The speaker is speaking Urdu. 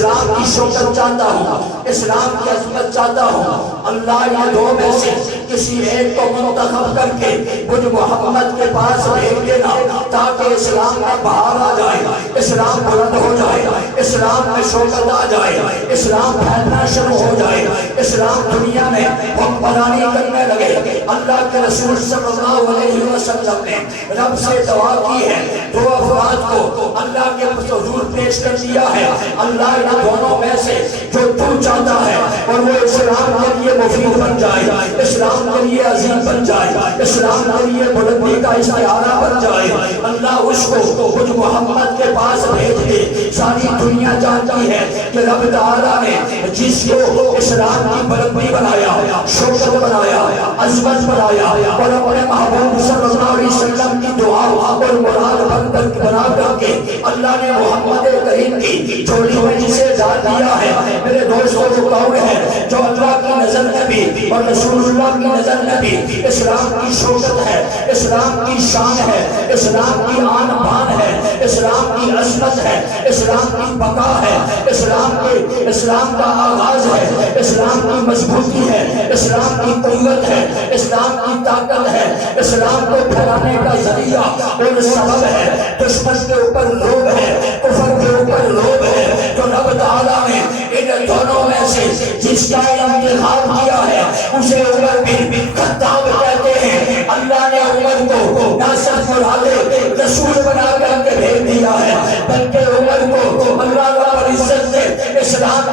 اسلام کی شوکت چاہتا ہوں، اسلام کی عظمت چاہتا ہوں، اللہ یہ دو میں سے کسی ایک کو منتخب کر کے مجھ محمد کے پاس بھیج دینا تاکہ اسلام میں بہار آ جائے، اسلام بلند ہو جائے، اسلام میں شوکت آ جائے، اسلام پھیلنا شروع ہو جائے، اسلام دنیا میں حکمرانی کرنے لگے۔ اللہ کے رسول صلی اللہ علیہ وسلم نے رب سے دعا کی ہے، دو افراد کو اللہ کے حضور پیش کر دیا ہے، اللہ ان دونوں میں سے جو تو چاہتا ہے اور وہ اسلام کے لیے مفید بن جائے، اسلام کے لیے عظیم بن جائے، اسلام کے لیے بلندی کا اشارہ بن جائے، اللہ اس کو مجھ محمد کے پاس بھیج دے۔ ساری دنیا جانتی ہے کہ رب تعالیٰ نے جس کو اسلام کی بلندی بنایا، شوکت بنایا، عظمت بنایا اور اپنے محبوب صلی اللہ علیہ وسلم کی دعا اور مراد بنا کر کے اللہ نے محمد کریم کی جھولی میں جسے ڈال دیا ہے۔ میرے دوستوں کو قول ہے جو اللہ کی نظر میں بھی اور رسول اللہ کی نظر میں بھی اسلام کی شوکت ہے، اسلام کی شان ہے، اسلام کی آن بان ہے، اسلام کی عظمت ہے، اسلام کی بقا ہے، اسلام کا آغاز ہے، اسلام کی مضبوطی ہے، اسلام کی قوت ہے، اسلام کی طاقت ہے، اسلام کو پھیلانے کا ذریعہ اور سبب ہے۔ دشمن کے اوپر لوگ ہے، کفر کے اوپر لوگ ہے، تو رب تعالیٰ نے ان دونوں میں سے جس کا انتخاب کیا ہے اسے عمر بن خطاب کہتے ہیں۔ اللہ نے عمر کو نہ صرف رسول بنا کر کے بھیج دیا ہے بلکہ عمر کو اللہ رب العزت نے اسلام